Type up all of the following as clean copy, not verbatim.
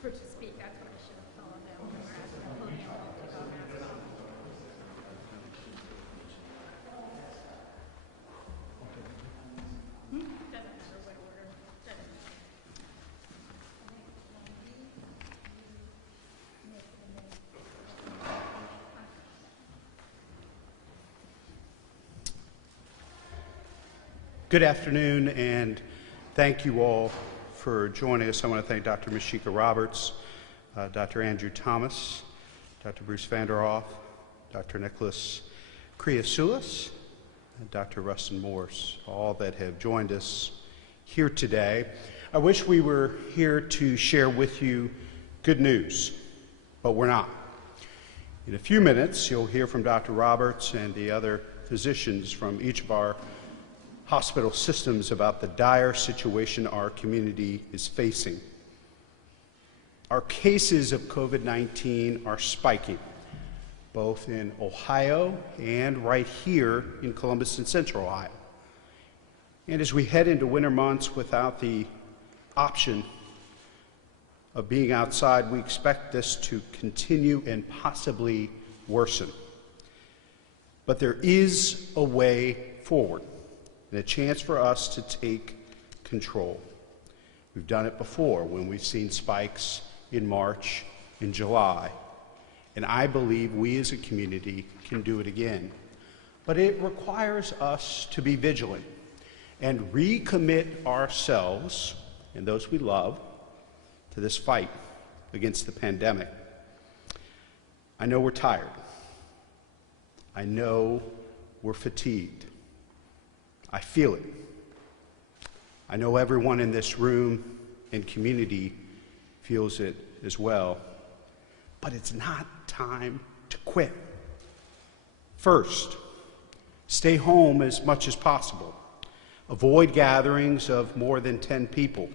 For to speak, that's what I should have told them when we're at the podium to go mask off. Doesn't matter what order. Doesn't matter. Good afternoon, and thank you all for joining us. I want to thank Dr. Mashika Roberts, Dr. Andrew Thomas, Dr. Bruce Vanderhoff, Dr. Nicholas Kriasoulis, and Dr. Rustin Morse, all that have joined us here today. I wish we were here to share with you good news, but we're not. In a few minutes, you'll hear from Dr. Roberts and the other physicians from each of our hospital systems about the dire situation our community is facing. Our cases of COVID-19 are spiking, both in Ohio and right here in Columbus and Central Ohio. And as we head into winter months without the option of being outside, we expect this to continue and possibly worsen. But there is a way forward, and a chance for us to take control. We've done it before when we've seen spikes in March and July, and I believe we as a community can do it again. But it requires us to be vigilant and recommit ourselves and those we love to this fight against the pandemic. I know we're tired. I know we're fatigued. I feel it. I know everyone in this room and community feels it as well. But it's not time to quit. First, stay home as much as possible. Avoid gatherings of more than 10 people.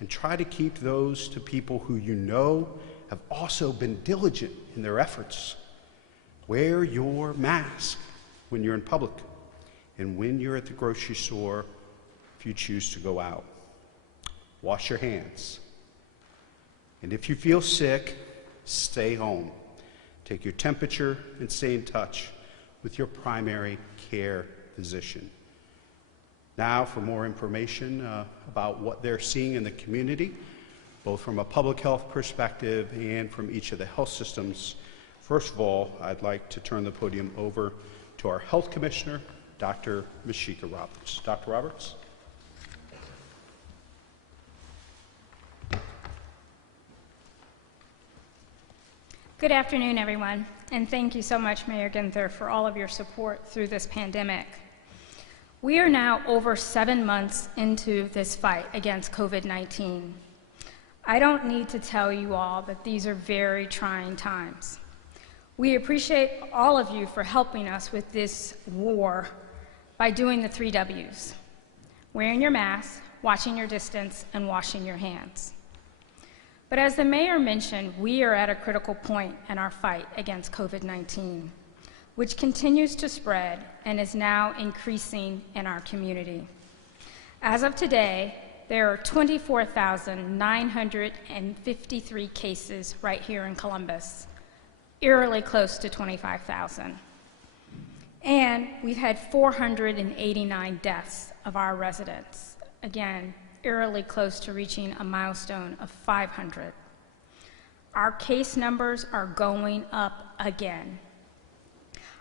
And try to keep those to people who you know have also been diligent in their efforts. Wear your mask when you're in public, and when you're at the grocery store, if you choose to go out. Wash your hands. And if you feel sick, stay home. Take your temperature and stay in touch with your primary care physician. Now, for more information about what they're seeing in the community, both from a public health perspective and from each of the health systems, first of all, I'd like to turn the podium over to our health commissioner, Dr. Mashika Roberts. Dr. Roberts? Good afternoon, everyone, and thank you so much, Mayor Ginther, for all of your support through this pandemic. We are now over 7 months into this fight against COVID-19. I don't need to tell you all that these are very trying times. We appreciate all of you for helping us with this war by doing the 3 W's: wearing your mask, watching your distance, and washing your hands. But as the mayor mentioned, we are at a critical point in our fight against COVID-19, which continues to spread and is now increasing in our community. As of today, there are 24,953 cases right here in Columbus, eerily close to 25,000. And we've had 489 deaths of our residents. Again, eerily close to reaching a milestone of 500. Our case numbers are going up again.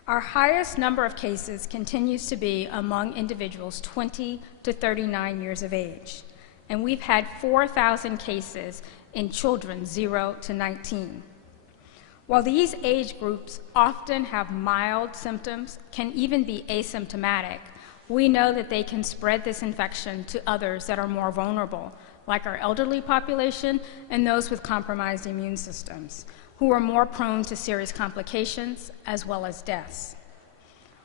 Our highest number of cases continues to be among individuals 20 to 39 years of age. And we've had 4,000 cases in children 0 to 19. While these age groups often have mild symptoms, can even be asymptomatic, we know that they can spread this infection to others that are more vulnerable, like our elderly population and those with compromised immune systems, who are more prone to serious complications as well as deaths.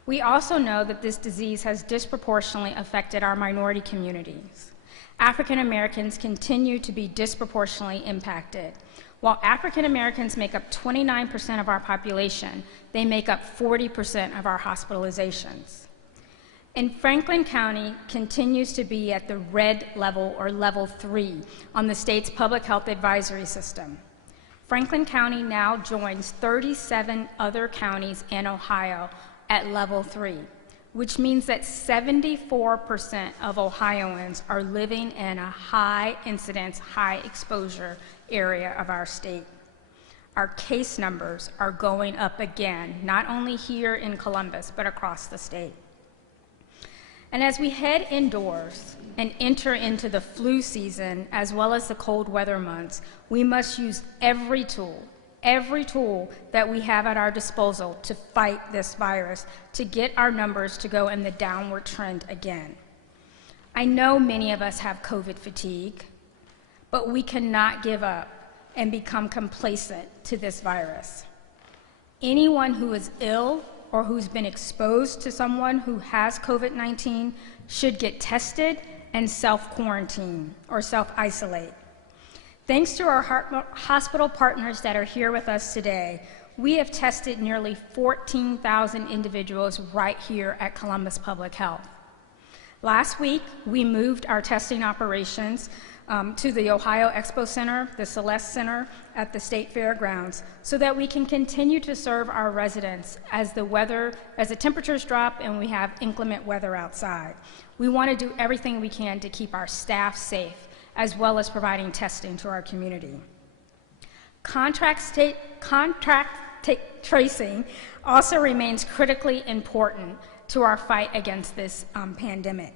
We also know that this disease has disproportionately affected our minority communities. African Americans continue to be disproportionately impacted. While African Americans make up 29% of our population, they make up 40% of our hospitalizations. And Franklin County continues to be at the red level, or level 3, on the state's public health advisory system. Franklin County now joins 37 other counties in Ohio at level 3, which means that 74% of Ohioans are living in a high incidence, high exposure area of our state. Our case numbers are going up again, not only here in Columbus, but across the state. And as we head indoors and enter into the flu season, as well as the cold weather months, we must use every tool that we have at our disposal to fight this virus, to get our numbers to go in the downward trend again. I know many of us have COVID fatigue, but we cannot give up and become complacent to this virus. Anyone who is ill or who's been exposed to someone who has COVID-19 should get tested and self-quarantine or self-isolate. Thanks to our hospital partners that are here with us today, we have tested nearly 14,000 individuals right here at Columbus Public Health. Last week, we moved our testing operations to the Ohio Expo Center, the Celeste Center at the State Fairgrounds, so that we can continue to serve our residents as the temperatures drop and we have inclement weather outside. We want to do everything we can to keep our staff safe, as well as providing testing to our community. Contact tracing also remains critically important to our fight against this pandemic.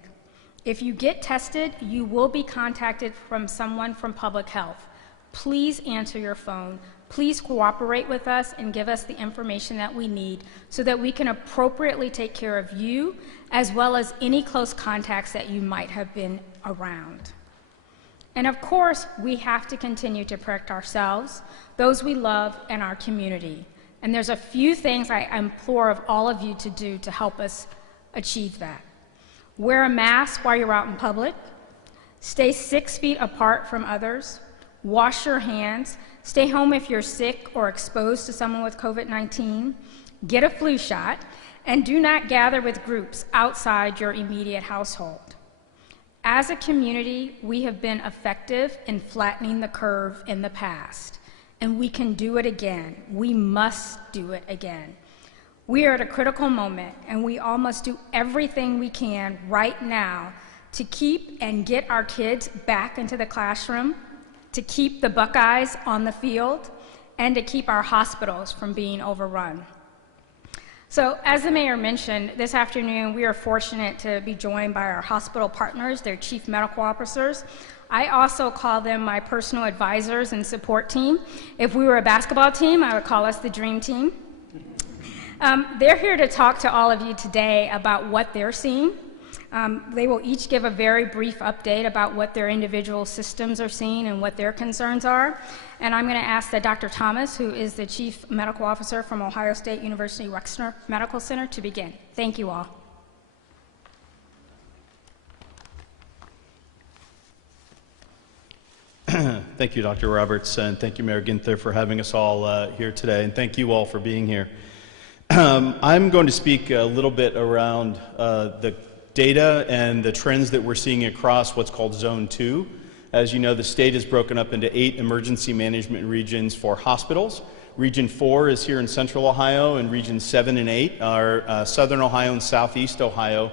If you get tested, you will be contacted from someone from public health. Please answer your phone. Please cooperate with us and give us the information that we need so that we can appropriately take care of you, as well as any close contacts that you might have been around. And of course, we have to continue to protect ourselves, those we love, and our community. And there's a few things I implore of all of you to do to help us achieve that. Wear a mask while you're out in public. Stay 6 feet apart from others. Wash your hands. Stay home if you're sick or exposed to someone with COVID-19. Get a flu shot. And do not gather with groups outside your immediate household. As a community, we have been effective in flattening the curve in the past, and we can do it again. We must do it again. We are at a critical moment, and we all must do everything we can right now to keep and get our kids back into the classroom, to keep the Buckeyes on the field, and to keep our hospitals from being overrun. So, as the mayor mentioned, this afternoon we are fortunate to be joined by our hospital partners, their chief medical officers. I also call them my personal advisors and support team. If we were a basketball team, I would call us the dream team. They're here to talk to all of you today about what they're seeing. They will each give a very brief update about what their individual systems are seeing and what their concerns are. And I'm going to ask that Dr. Thomas, who is the Chief Medical Officer from Ohio State University Wexner Medical Center, to begin. Thank you all. Thank you, Dr. Roberts, and thank you, Mayor Ginther, for having us all here today, and thank you all for being here. I'm going to speak a little bit around the data and the trends that we're seeing across what's called Zone 2. As you know, the state is broken up into 8 emergency management regions for hospitals. Region 4 is here in Central Ohio, and Regions 7 and 8 are Southern Ohio and Southeast Ohio,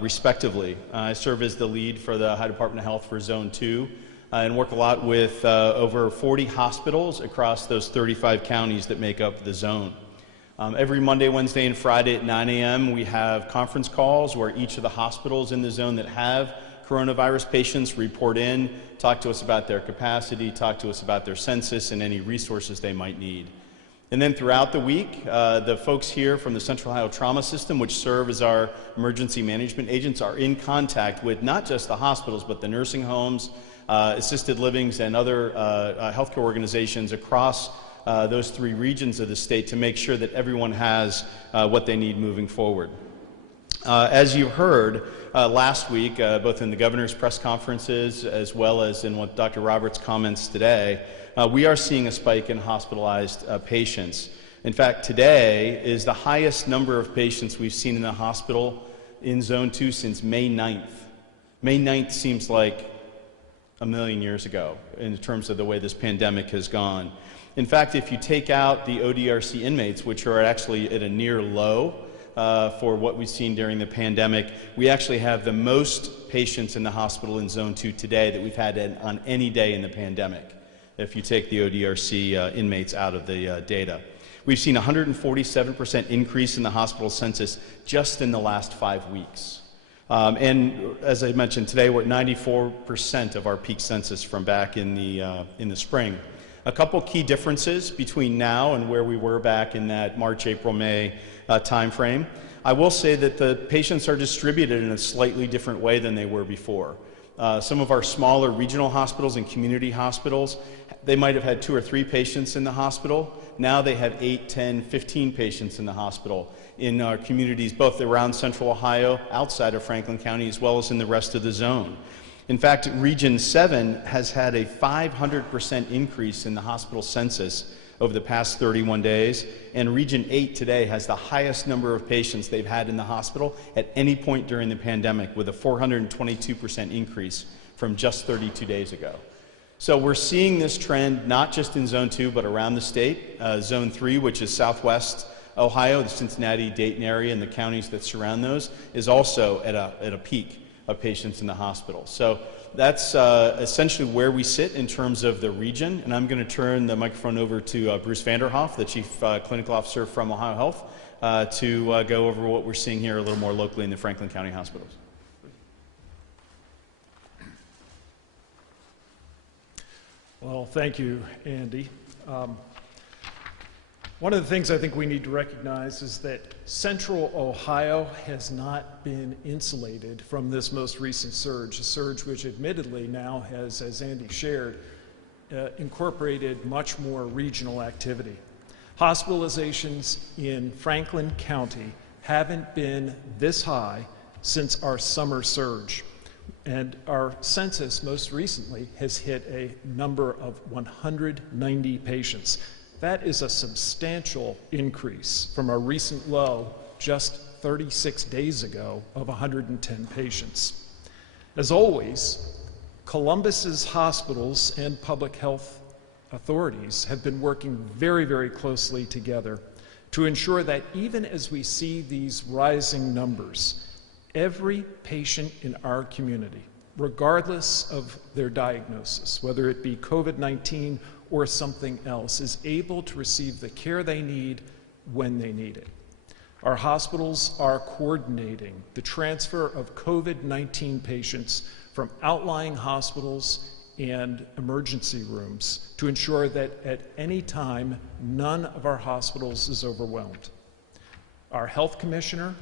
respectively. I serve as the lead for the Ohio Department of Health for Zone 2 and work a lot with over 40 hospitals across those 35 counties that make up the zone. Every Monday, Wednesday, and Friday at 9 a.m. we have conference calls where each of the hospitals in the zone that have coronavirus patients report in, talk to us about their capacity, talk to us about their census, and any resources they might need. And then throughout the week, the folks here from the Central Ohio Trauma System, which serve as our emergency management agents, are in contact with not just the hospitals, but the nursing homes, assisted livings, and other healthcare organizations across those 3 regions of the state to make sure that everyone has what they need moving forward. As you heard last week, both in the governor's press conferences as well as in what Dr. Roberts' comments today, we are seeing a spike in hospitalized patients. In fact, today is the highest number of patients we've seen in the hospital in Zone 2 since May 9th. May 9th seems like a million years ago in terms of the way this pandemic has gone. In fact, if you take out the ODRC inmates, which are actually at a near low for what we've seen during the pandemic, we actually have the most patients in the hospital in Zone 2 today that we've had on any day in the pandemic, if you take the ODRC inmates out of the data. We've seen a 147% increase in the hospital census just in the last 5 weeks. And as I mentioned today, we're at 94% of our peak census from back in the spring. A couple key differences between now and where we were back in that March, April, May time frame. I will say that the patients are distributed in a slightly different way than they were before. Some of our smaller regional hospitals and community hospitals, they might have had 2 or 3 patients in the hospital. Now they have 8, 10, 15 patients in the hospital in our communities, both around Central Ohio, outside of Franklin County, as well as in the rest of the zone. In fact, Region 7 has had a 500% increase in the hospital census over the past 31 days, and Region 8 today has the highest number of patients they've had in the hospital at any point during the pandemic, with a 422% increase from just 32 days ago. So we're seeing this trend not just in Zone 2, but around the state. Zone 3, which is Southwest Ohio, the Cincinnati, Dayton area, and the counties that surround those, is also at a peak of patients in the hospital. So that's essentially where we sit in terms of the region, and I'm going to turn the microphone over to Bruce Vanderhoff, the Chief Clinical Officer from Ohio Health, to go over what we're seeing here a little more locally in the Franklin County hospitals. Well, thank you, Andy. One of the things I think we need to recognize is that Central Ohio has not been insulated from this most recent surge, a surge which admittedly now has, as Andy shared, incorporated much more regional activity. Hospitalizations in Franklin County haven't been this high since our summer surge. And our census most recently has hit a number of 190 patients. That is a substantial increase from our recent low just 36 days ago of 110 patients. As always, Columbus's hospitals and public health authorities have been working very, very closely together to ensure that even as we see these rising numbers, every patient in our community, regardless of their diagnosis, whether it be COVID-19 or something else, is able to receive the care they need when they need it. Our hospitals are coordinating the transfer of COVID-19 patients from outlying hospitals and emergency rooms to ensure that at any time, none of our hospitals is overwhelmed. Our health commissioner,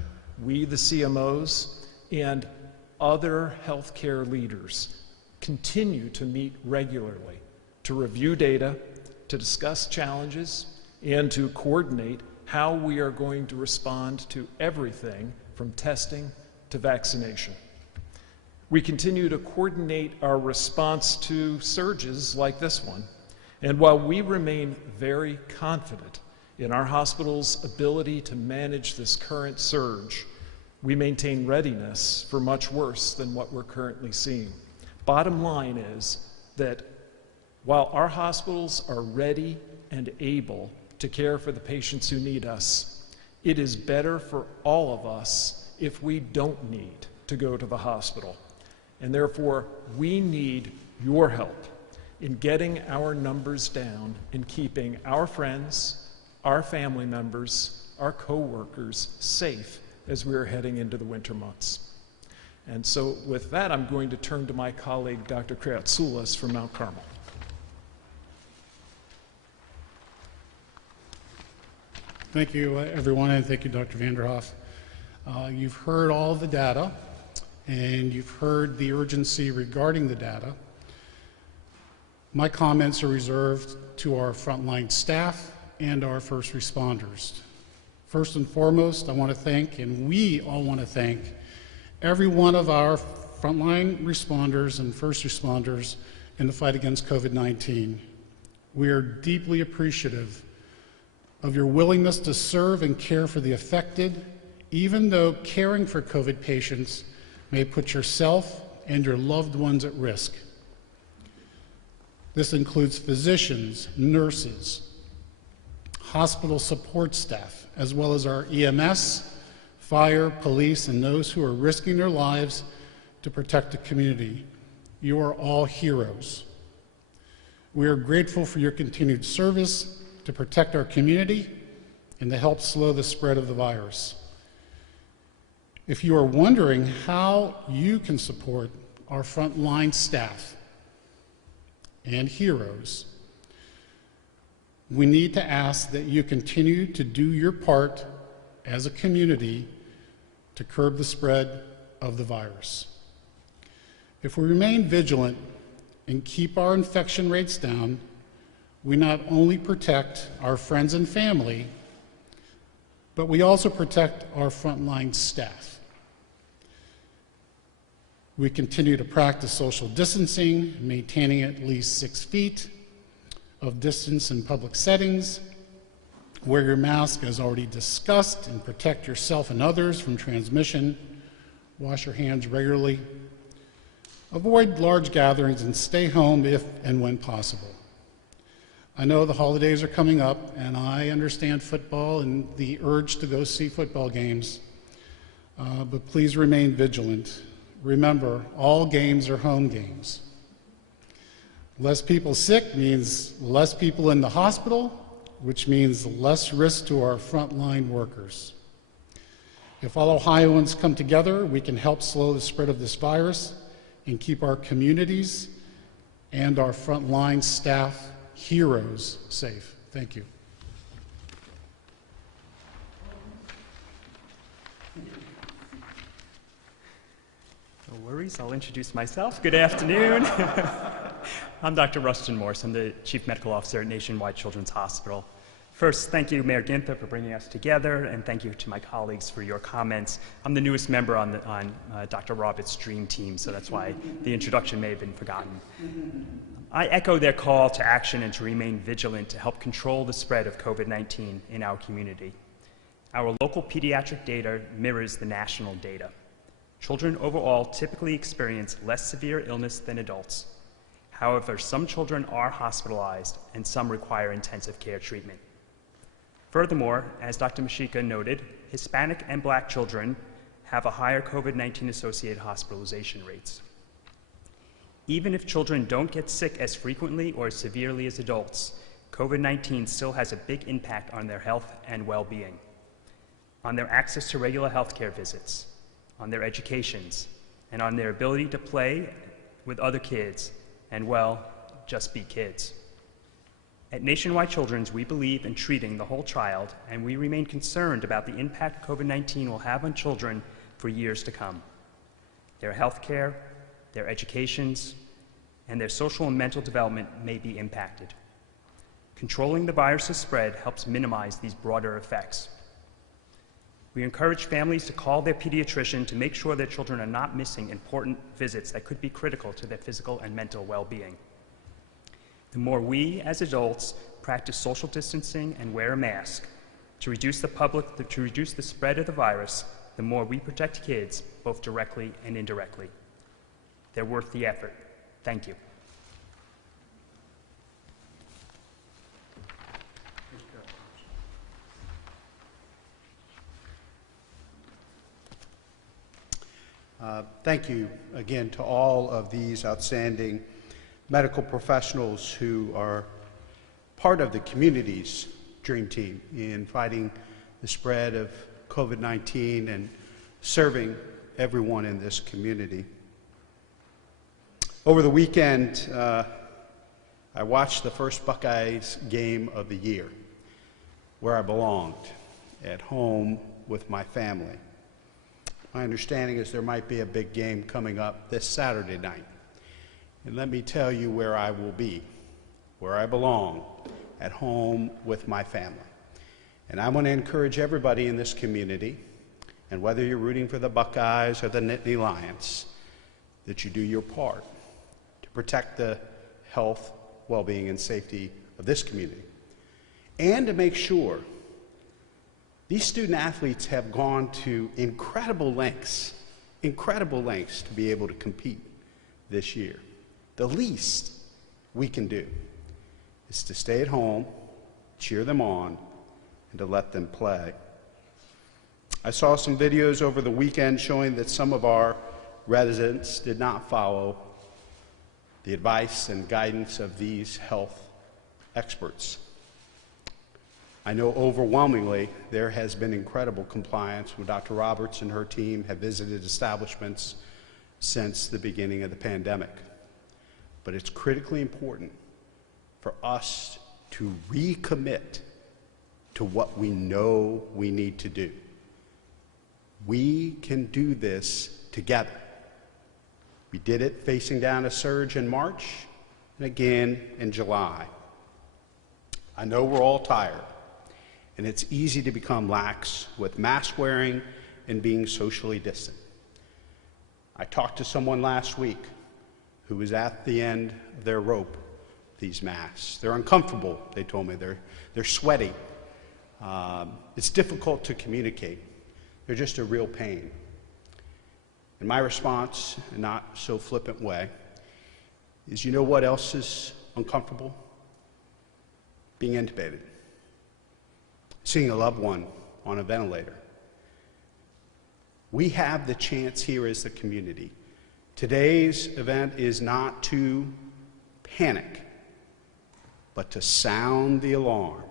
we the CMOs, and other healthcare leaders continue to meet regularly to review data, to discuss challenges, and to coordinate how we are going to respond to everything from testing to vaccination. We continue to coordinate our response to surges like this one, and while we remain very confident in our hospital's ability to manage this current surge, we maintain readiness for much worse than what we're currently seeing. Bottom line is that while our hospitals are ready and able to care for the patients who need us, it is better for all of us if we don't need to go to the hospital. And therefore, we need your help in getting our numbers down and keeping our friends, our family members, our coworkers safe as we are heading into the winter months. And so with that, I'm going to turn to my colleague, Dr. Kratsoulis from Mount Carmel. Thank you, everyone, and thank you, Dr. Vanderhoff. You've heard all the data, and you've heard the urgency regarding the data. My comments are reserved to our frontline staff and our first responders. First and foremost, I want to thank, and we all want to thank, every one of our frontline responders and first responders in the fight against COVID-19. We are deeply appreciative of your willingness to serve and care for the affected, even though caring for COVID patients may put yourself and your loved ones at risk. This includes physicians, nurses, hospital support staff, as well as our EMS, fire, police, and those who are risking their lives to protect the community. You are all heroes. We are grateful for your continued service to protect our community and to help slow the spread of the virus. If you are wondering how you can support our frontline staff and heroes, we need to ask that you continue to do your part as a community to curb the spread of the virus. If we remain vigilant and keep our infection rates down, we not only protect our friends and family, but we also protect our frontline staff. We continue to practice social distancing, maintaining at least 6 feet of distance in public settings. Wear your mask as already discussed and protect yourself and others from transmission. Wash your hands regularly. Avoid large gatherings and stay home if and when possible. I know the holidays are coming up, and I understand football and the urge to go see football games, but please remain vigilant. Remember, all games are home games. Less people sick means less people in the hospital, which means less risk to our frontline workers. If all Ohioans come together, we can help slow the spread of this virus and keep our communities and our frontline staff heroes safe. Thank you. No worries, I'll introduce myself. Good afternoon. I'm Dr. Rustin Morse. I'm the Chief Medical Officer at Nationwide Children's Hospital. First, thank you, Mayor Ginther, for bringing us together, and thank you to my colleagues for your comments. I'm the newest member on Dr. Roberts' dream team, so that's why the introduction may have been forgotten. I echo their call to action and to remain vigilant to help control the spread of COVID-19 in our community. Our local pediatric data mirrors the national data. Children overall typically experience less severe illness than adults. However, some children are hospitalized and some require intensive care treatment. Furthermore, as Dr. Mashika noted, Hispanic and Black children have a higher COVID-19 associated hospitalization rates. Even if children don't get sick as frequently or as severely as adults, COVID-19 still has a big impact on their health and well-being, on their access to regular healthcare visits, on their educations, and on their ability to play with other kids and, well, just be kids. At Nationwide Children's, we believe in treating the whole child, and we remain concerned about the impact COVID-19 will have on children for years to come. Their health care, their educations, and their social and mental development may be impacted. Controlling the virus's spread helps minimize these broader effects. We encourage families to call their pediatrician to make sure their children are not missing important visits that could be critical to their physical and mental well-being. The more we, as adults, practice social distancing and wear a mask to reduce the spread of the virus, the more we protect kids, both directly and indirectly. They're worth the effort. Thank you. Thank you again to all of these outstanding medical professionals who are part of the community's dream team in fighting the spread of COVID-19 and serving everyone in this community. Over the weekend, I watched the first Buckeyes game of the year, where I belonged, at home with my family. My understanding is there might be a big game coming up this Saturday night. And let me tell you where I will be, where I belong, at home with my family. And I want to encourage everybody in this community, and whether you're rooting for the Buckeyes or the Nittany Lions, that you do your part to protect the health, well-being, and safety of this community, and to make sure These student athletes have gone to incredible lengths to be able to compete this year. The least we can do is to stay at home, cheer them on, and to let them play. I saw some videos over the weekend showing that some of our residents did not follow the advice and guidance of these health experts. I know overwhelmingly there has been incredible compliance when Dr. Roberts and her team have visited establishments since the beginning of the pandemic. But it's critically important for us to recommit to what we know we need to do. We can do this together. We did it facing down a surge in March and again in July. I know we're all tired, and it's easy to become lax with mask wearing and being socially distant. I talked to someone last week who was at the end of their rope, these masks. They're uncomfortable, they told me. They're sweaty. It's difficult to communicate. They're just a real pain. And my response, in not so flippant way, is, you know what else is uncomfortable? Being intubated. Seeing a loved one on a ventilator. We have the chance here as the community. Today's event is not to panic, but to sound the alarm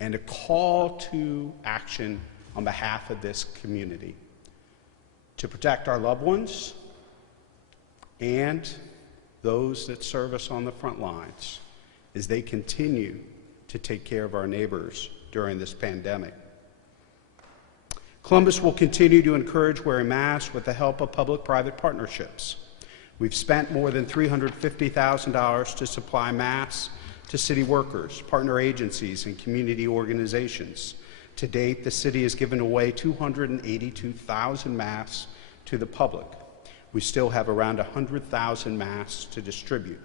and a call to action on behalf of this community to protect our loved ones and those that serve us on the front lines as they continue to take care of our neighbors during this pandemic. Columbus will continue to encourage wearing masks with the help of public-private partnerships. We've spent more than $350,000 to supply masks to city workers, partner agencies, and community organizations. To date, the city has given away 282,000 masks to the public. We still have around 100,000 masks to distribute.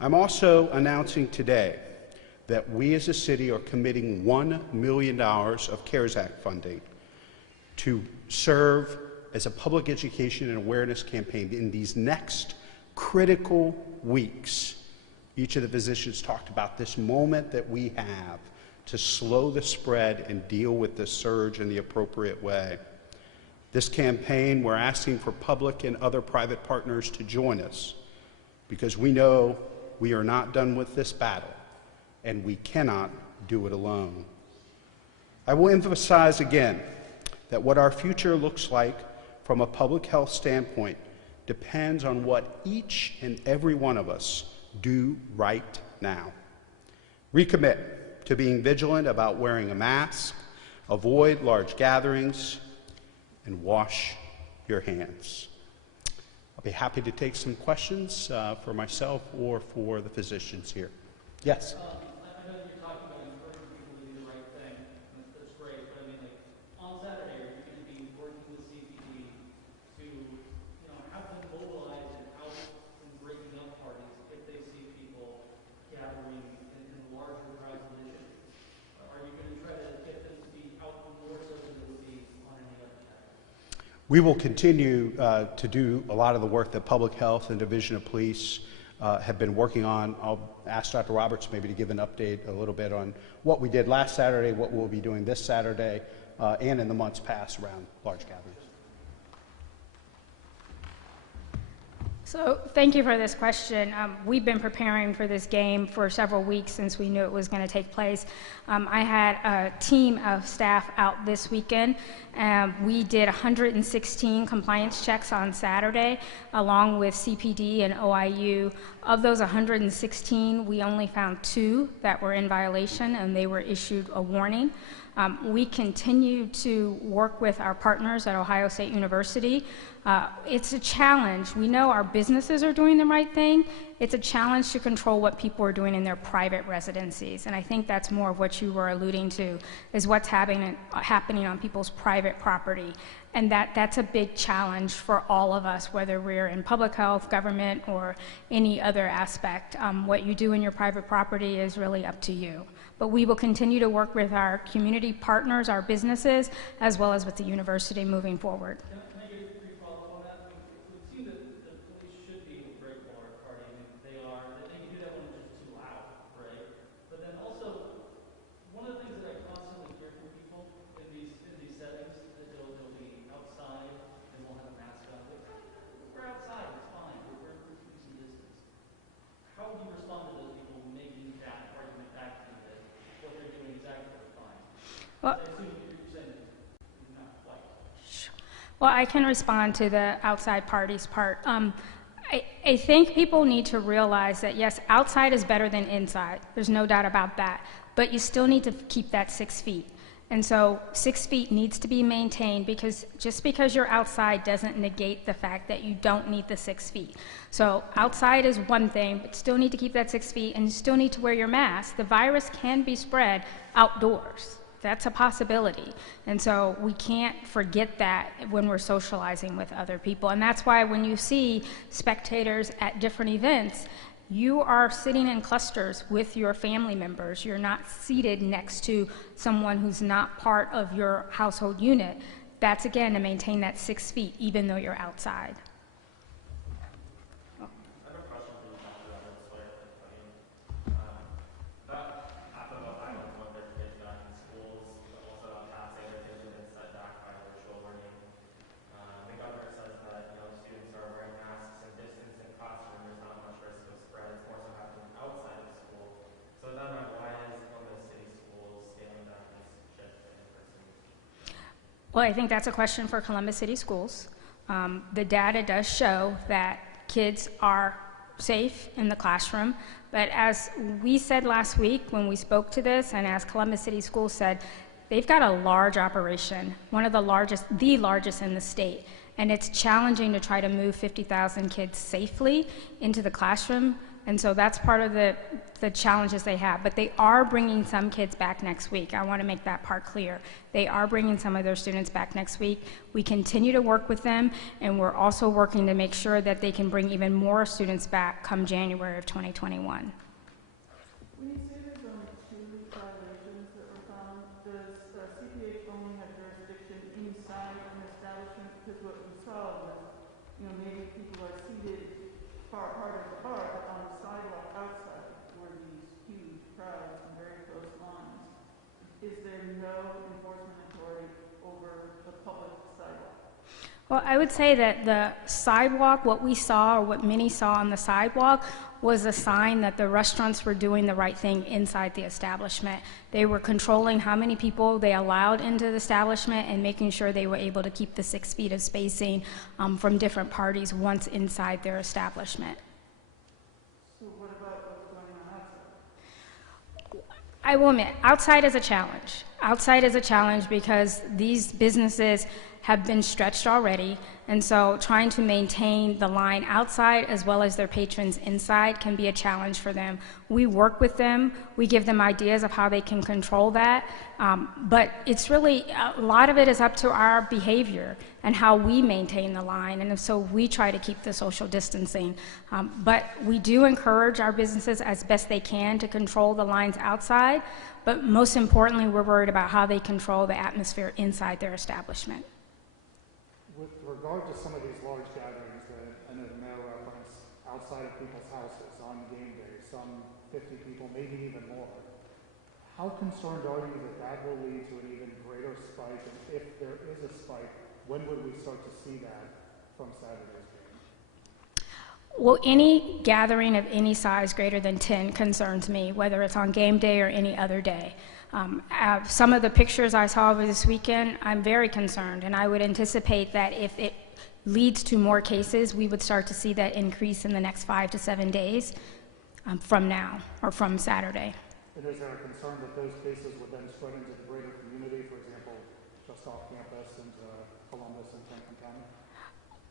I'm also announcing today that we as a city are committing $1 million of CARES Act funding to serve as a public education and awareness campaign in these next critical weeks. Each of the physicians talked about this moment that we have to slow the spread and deal with the surge in the appropriate way. This campaign, we're asking for public and other private partners to join us because we know we are not done with this battle and we cannot do it alone. I will emphasize again that what our future looks like from a public health standpoint depends on what each and every one of us do right now. Recommit to being vigilant about wearing a mask, avoid large gatherings, and wash your hands. I'll be happy to take some questions for myself or for the physicians here. Yes? I know that you're talking about encouraging people to do the right thing. That's great. But I mean, like, on Saturday, are you going to be working with CPD to, have them mobilize and out and breaking up parties if they see people gathering in larger crowd conditions? Are you going to try to get them to be out more so than they would be on any other time? We will continue to do a lot of the work that Public Health and Division of Police have been working on. I'll ask Dr. Roberts maybe to give an update a little bit on what we did last Saturday, what we'll be doing this Saturday, and in the months past around large gatherings. So thank you for this question. We've been preparing for this game for several weeks since we knew it was going to take place. I had a team of staff out this weekend. We did 116 compliance checks on Saturday, along with CPD and OIU. Of those 116, we only found 2 that were in violation, and they were issued a warning. We continue to work with our partners at Ohio State University. It's a challenge. We know our businesses are doing the right thing. It's a challenge to control what people are doing in their private residencies. And I think that's more of what you were alluding to, is what's happening on people's private property. And that's a big challenge for all of us, whether we're in public health, government, or any other aspect. What you do in your private property is really up to you. But we will continue to work with our community partners, our businesses, as well as with the university moving forward. Can I get a brief follow-up on that? It would seem that the police should be able to break a party. I mean, they are. They can do that when it's just too loud, right? But then also, one of the things that I constantly hear from people in these settings is that they'll be outside and won't have a mask on. We're outside, it's fine. We're keeping some distance. How would you respond to those people making that argument back to you that what they're doing is actually fine? Well, I assume you're saying not quite. Well, I can respond to the outside parties part. I think people need to realize that, yes, outside is better than inside. There's no doubt about that. But you still need to keep that 6 feet. And so 6 feet needs to be maintained, because just because you're outside doesn't negate the fact that you don't need the 6 feet. So outside is one thing, but still need to keep that 6 feet, and you still need to wear your mask. The virus can be spread outdoors. That's a possibility. And so we can't forget that when we're socializing with other people. And that's why when you see spectators at different events, you are sitting in clusters with your family members. You're not seated next to someone who's not part of your household unit. That's, again, to maintain that 6 feet, even though you're outside. I have a question for you, Dr. Roberts. About half of Ohio want their kids back in schools, but also about half say their kids have been set back by virtual learning. The governor says that students are wearing masks and distance in classroom. There's not much risk of spread. It's more so happening outside of school. So then, why is Columbus City Schools scaling back this shift to in-person? Well, I think that's a question for Columbus City Schools. The data does show that kids are safe in the classroom, but as we said last week when we spoke to this, and as Columbus City Schools said, they've got a large operation, one of the largest in the state, and it's challenging to try to move 50,000 kids safely into the classroom. And so that's part of the challenges they have. But they are bringing some kids back next week. I want to make that part clear. They are bringing some of their students back next week. We continue to work with them, and we're also working to make sure that they can bring even more students back come January of 2021. When you say there's only 2 violations that were found, does CPH only have jurisdiction inside an establishment? Because what we saw was, maybe people are seated far apart of the bar, but on the sidewalk outside were these huge crowds and very close lines. Is there no enforcement authority over the public sidewalk? Well, I would say that the sidewalk, what we saw, or what many saw on the sidewalk, was a sign that the restaurants were doing the right thing inside the establishment. They were controlling how many people they allowed into the establishment and making sure they were able to keep the 6 feet of spacing from different parties once inside their establishment. So what about what's going on outside? I will admit, outside is a challenge. Outside is a challenge because these businesses have been stretched already, and so trying to maintain the line outside as well as their patrons inside can be a challenge for them. We work with them, we give them ideas of how they can control that, but it's really, a lot of it is up to our behavior and how we maintain the line, and so we try to keep the social distancing. But we do encourage our businesses as best they can to control the lines outside, but most importantly, we're worried about how they control the atmosphere inside their establishment. With regard to some of these large gatherings that I know the mayor referenced outside of people's houses on game day, some 50 people, maybe even more, how concerned are you that that will lead to an even greater spike? And if there is a spike, when would we start to see that from Saturday's game? Well, any gathering of any size greater than 10 concerns me, whether it's on game day or any other day. Some of the pictures I saw over this weekend, I'm very concerned, and I would anticipate that if it leads to more cases, we would start to see that increase in the next 5 to 7 days from now, or from Saturday. And is there a concern that those cases would then spread into the greater community, for example, just off campus into Columbus and Franklin County?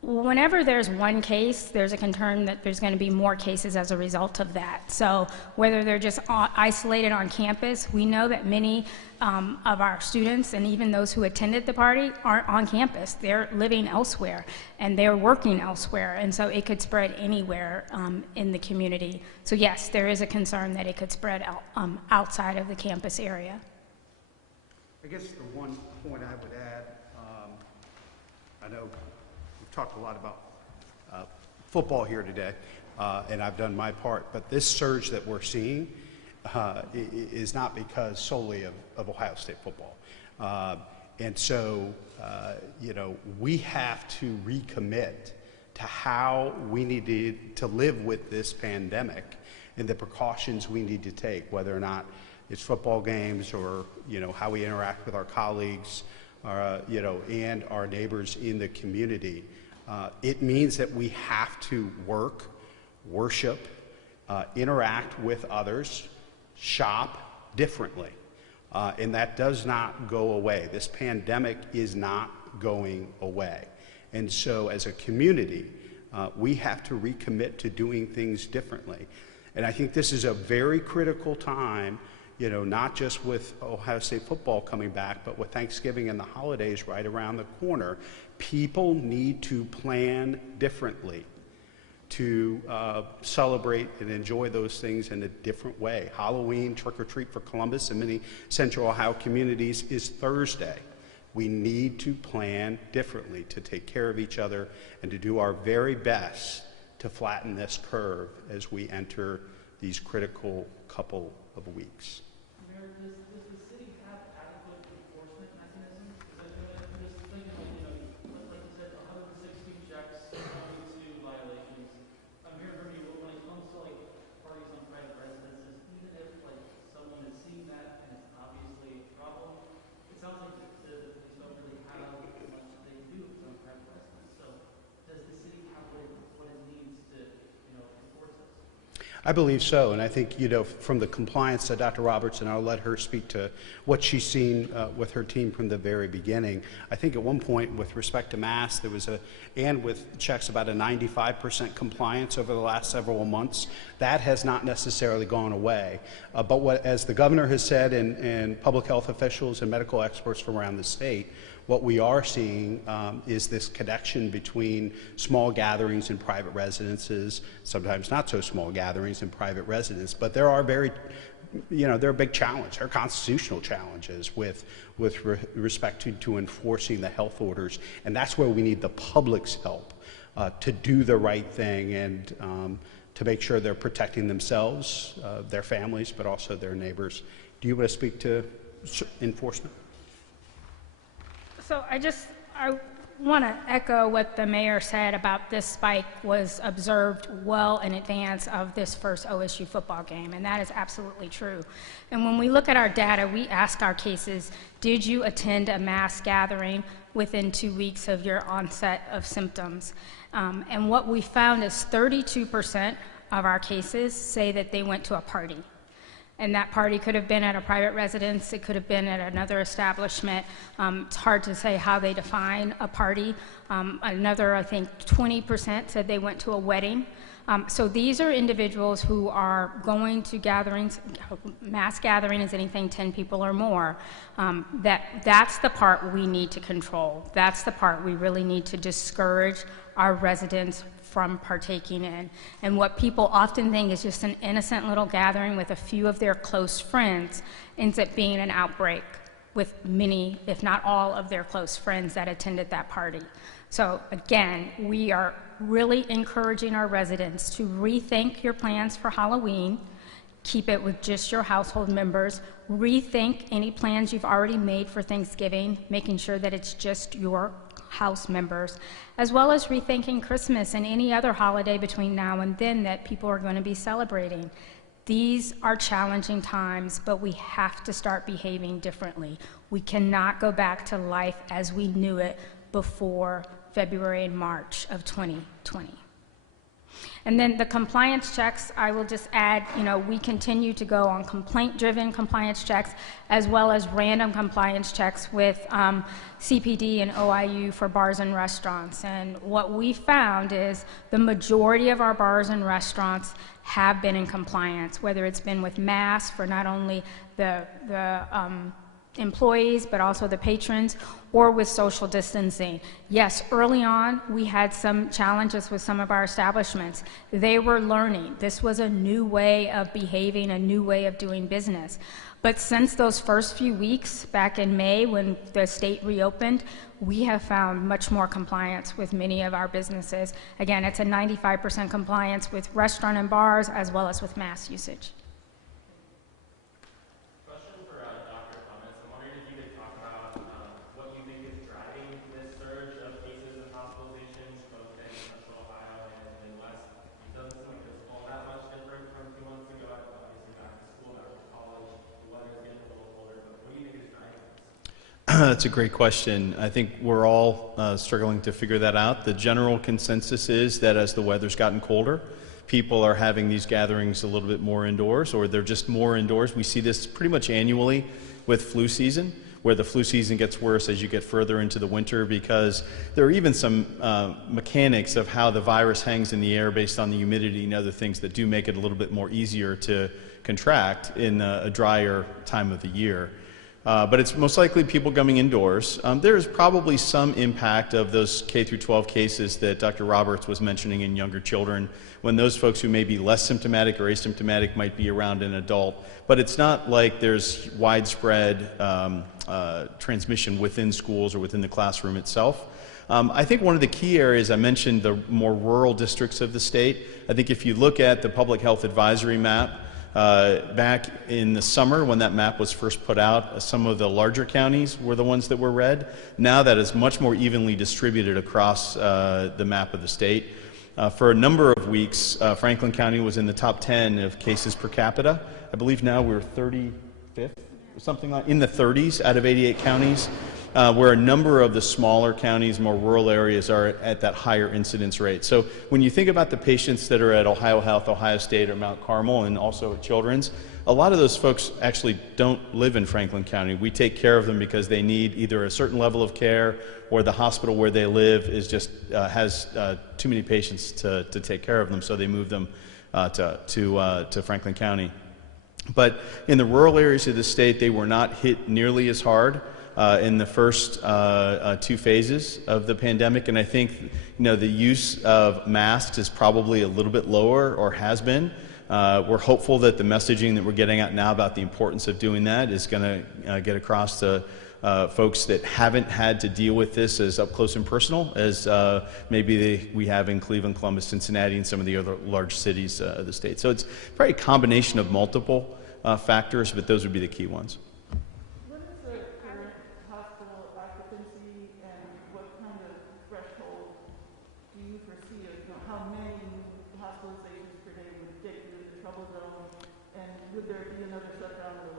Whenever there's one case, there's a concern that there's going to be more cases as a result of that. So whether they're just isolated on campus, we know that many of our students and even those who attended the party aren't on campus. They're living elsewhere and they're working elsewhere, and so it could spread anywhere in the community. So yes, there is a concern that it could spread outside of the campus area. I guess the one point I would add, I know we've talked a lot about football here today, and I've done my part, but this surge that we're seeing is not because solely of Ohio State football. And so, you know, we have to recommit to how we need to live with this pandemic and the precautions we need to take, whether or not it's football games or, you know, how we interact with our colleagues, you know, and our neighbors in the community. It means that we have to work, worship, interact with others, shop differently. And that does not go away. This pandemic is not going away. And so as a community, we have to recommit to doing things differently. And I think this is a very critical time, you know, not just with Ohio State football coming back, but with Thanksgiving and the holidays right around the corner. People need to plan differently to celebrate and enjoy those things in a different way. Halloween, trick or treat for Columbus and many Central Ohio communities is Thursday. We need to plan differently to take care of each other and to do our very best to flatten this curve as we enter these critical couple of weeks. Mayor, does the city have adequate enforcement mechanisms? Because I'm just thinking, you know, like you said, 116 checks, 22 violations. I'm hearing from you when it comes to like parties on private residences, even if like someone has seen that and it's obviously a problem, it sounds like the police don't really have much they can do if it's on private residence. So does the city have what it needs to, you know, enforce this? I believe so, and I think, you know, from the compliance that Dr. Roberts, and I'll let her speak to what she's seen with her team from the very beginning. I think at one point, with respect to masks, there was and with checks, about a 95% compliance over the last several months. That has not necessarily gone away. But what, as the governor has said, and public health officials and medical experts from around the state, what we are seeing is this connection between small gatherings in private residences, sometimes not so small gatherings in private residence, but there are very, you know, there are big challenges, there are constitutional challenges with respect to enforcing the health orders, and that's where we need the public's help to do the right thing and to make sure they're protecting themselves, their families, but also their neighbors. Do you want to speak to enforcement? So I want to echo what the mayor said about this spike was observed well in advance of this first OSU football game, and that is absolutely true. And when we look at our data, we ask our cases, did you attend a mass gathering within 2 weeks of your onset of symptoms? And what we found is 32% of our cases say that they went to a party. And that party could have been at a private residence, it could have been at another establishment. It's hard to say how they define a party. Another, I think, 20% said they went to a wedding. So these are individuals who are going to gatherings. Mass gathering is anything 10 people or more. That's the part we need to control. That's the part we really need to discourage our residents from partaking in. And what people often think is just an innocent little gathering with a few of their close friends ends up being an outbreak with many, if not all, of their close friends that attended that party. So again, we are really encouraging our residents to rethink your plans for Halloween, keep it with just your household members, rethink any plans you've already made for Thanksgiving, making sure that it's just your house members, as well as rethinking Christmas and any other holiday between now and then that people are going to be celebrating. These are challenging times, but we have to start behaving differently. We cannot go back to life as we knew it before February and March of 2020. And then the compliance checks, I will just add, we continue to go on complaint-driven compliance checks as well as random compliance checks with CPD and OIU for bars and restaurants. And what we found is the majority of our bars and restaurants have been in compliance, whether it's been with masks for not only the employees, but also the patrons, or with social distancing. Yes, early on, we had some challenges with some of our establishments. They were learning. This was a new way of behaving, a new way of doing business. But since those first few weeks back in May when the state reopened, we have found much more compliance with many of our businesses. Again, it's a 95% compliance with restaurant and bars as well as with mask usage. That's a great question. I think we're all struggling to figure that out. The general consensus is that as the weather's gotten colder, people are having these gatherings a little bit more indoors, or they're just more indoors. We see this pretty much annually with flu season, where the flu season gets worse as you get further into the winter, because there are even some mechanics of how the virus hangs in the air based on the humidity and other things that do make it a little bit more easier to contract in a drier time of the year. But it's most likely people coming indoors. There's probably some impact of those K through 12 cases that Dr. Roberts was mentioning in younger children, when those folks who may be less symptomatic or asymptomatic might be around an adult. But it's not like there's widespread transmission within schools or within the classroom itself. I think one of the key areas, I mentioned the more rural districts of the state. I think if you look at the public health advisory map, back in the summer when that map was first put out, some of the larger counties were the ones that were red. Now that is much more evenly distributed across the map of the state. For a number of weeks, Franklin County was in the top 10 of cases per capita. I believe now we're 35th, or something like in the 30s out of 88 counties, where a number of the smaller counties, more rural areas, are at that higher incidence rate. So when you think about the patients that are at Ohio Health, Ohio State, or Mount Carmel, and also at Children's, a lot of those folks actually don't live in Franklin County. We take care of them because they need either a certain level of care, or the hospital where they live is just has too many patients to take care of them, so they move them to Franklin County. But in the rural areas of the state, they were not hit nearly as hard in the first two phases of the pandemic, and I think the use of masks is probably a little bit lower, or has been. We're hopeful that the messaging that we're getting out now about the importance of doing that is going to get across to folks that haven't had to deal with this as up close and personal as maybe we have in Cleveland, Columbus, Cincinnati, and some of the other large cities of the state. So it's probably a combination of multiple factors, but those would be the key ones. What is the current hospital occupancy, and what kind of threshold do you foresee of how many hospitalizations per day would get you in the trouble zone, and would there be another shutdown of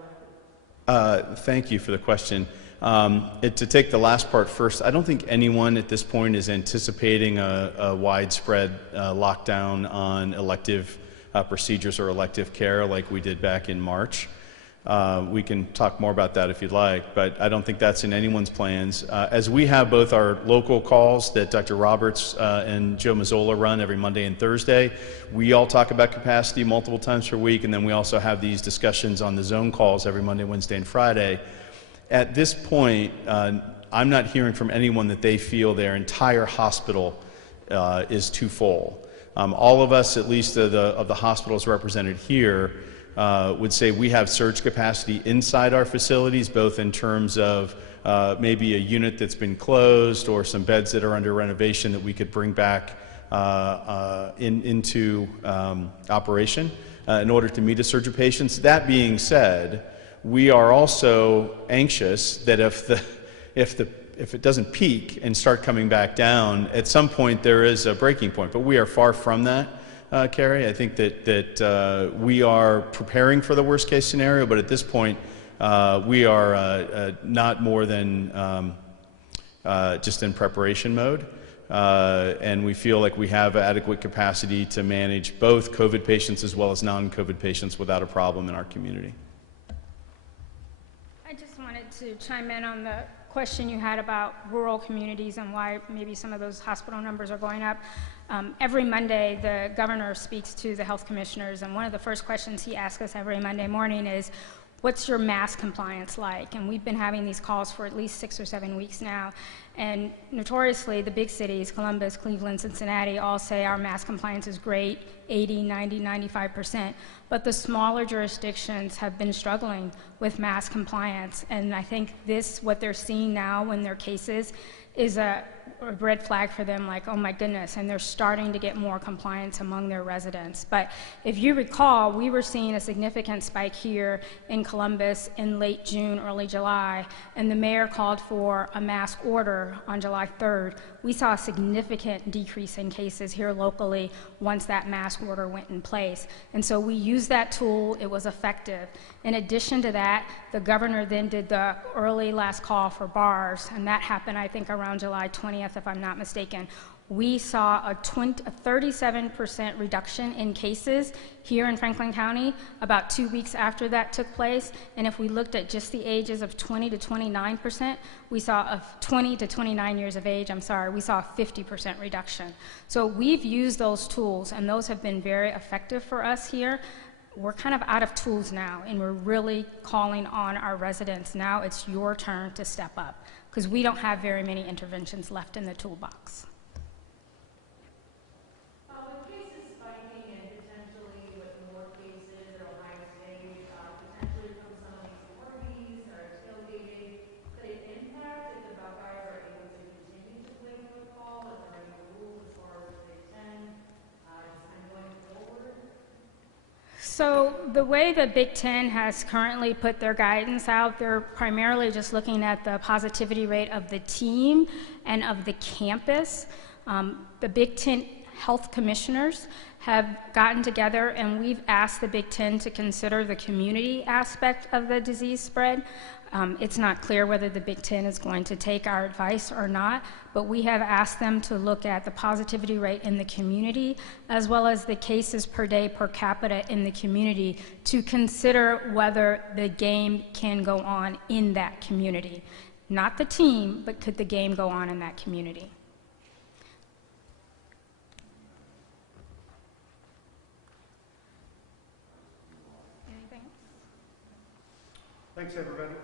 elective? Thank you for the question. To take the last part first, I don't think anyone at this point is anticipating a widespread lockdown on elective procedures or elective care like we did back in March. We can talk more about that if you'd like, but I don't think that's in anyone's plans. As we have both our local calls that Dr. Roberts and Joe Mazzola run every Monday and Thursday, we all talk about capacity multiple times per week, and then we also have these discussions on the zone calls every Monday, Wednesday, and Friday. At this point, I'm not hearing from anyone that they feel their entire hospital is too full. All of us, at least of the hospitals represented here, would say we have surge capacity inside our facilities, both in terms of maybe a unit that's been closed or some beds that are under renovation that we could bring back into operation in order to meet a surge of patients. That being said, we are also anxious that if it doesn't peak and start coming back down, at some point there is a breaking point. But we are far from that, Carrie. I think that we are preparing for the worst case scenario, but at this point we are not more than just in preparation mode. and we feel like we have adequate capacity to manage both COVID patients as well as non-COVID patients without a problem in our community. I just wanted to chime in on the question you had about rural communities and why maybe some of those hospital numbers are going up. Every Monday, the governor speaks to the health commissioners, and one of the first questions he asks us every Monday morning is, what's your mask compliance like? And we've been having these calls for at least 6 or 7 weeks now. And notoriously, the big cities, Columbus, Cleveland, Cincinnati, all say our mask compliance is great, 80, 90, 95%. But the smaller jurisdictions have been struggling with mask compliance. And I think what they're seeing now in their cases is a red flag for them, like, oh my goodness, and they're starting to get more compliance among their residents. But if you recall, we were seeing a significant spike here in Columbus in late June, early July, and the mayor called for a mask order on July 3rd. We saw a significant decrease in cases here locally once that mask order went in place. And so we used that tool, it was effective. In addition to that, the governor then did the early last call for bars, and that happened, I think, around July 20th, if I'm not mistaken. We saw a 37% reduction in cases here in Franklin County about 2 weeks after that took place. And if we looked at just the ages of 20 to 29%, we saw of 20 to 29 years of age, we saw a 50% reduction. So we've used those tools, and those have been very effective for us here. We're kind of out of tools now, and we're really calling on our residents. Now it's your turn to step up, because we don't have very many interventions left in the toolbox. With cases spiking and potentially with more cases at Ohio State, potentially from some of these parties or tailgating, could it impact if the Buckeyes are able to continue to play football? Is there any rules as far as the Big Ten just kind of going forward? So the way the Big Ten has currently put their guidance out, they're primarily just looking at the positivity rate of the team and of the campus. The Big Ten health commissioners have gotten together, and we've asked the Big Ten to consider the community aspect of the disease spread. It's not clear whether the Big Ten is going to take our advice or not, but we have asked them to look at the positivity rate in the community as well as the cases per day per capita in the community to consider whether the game can go on in that community. Not the team, but could the game go on in that community? Thanks, everybody.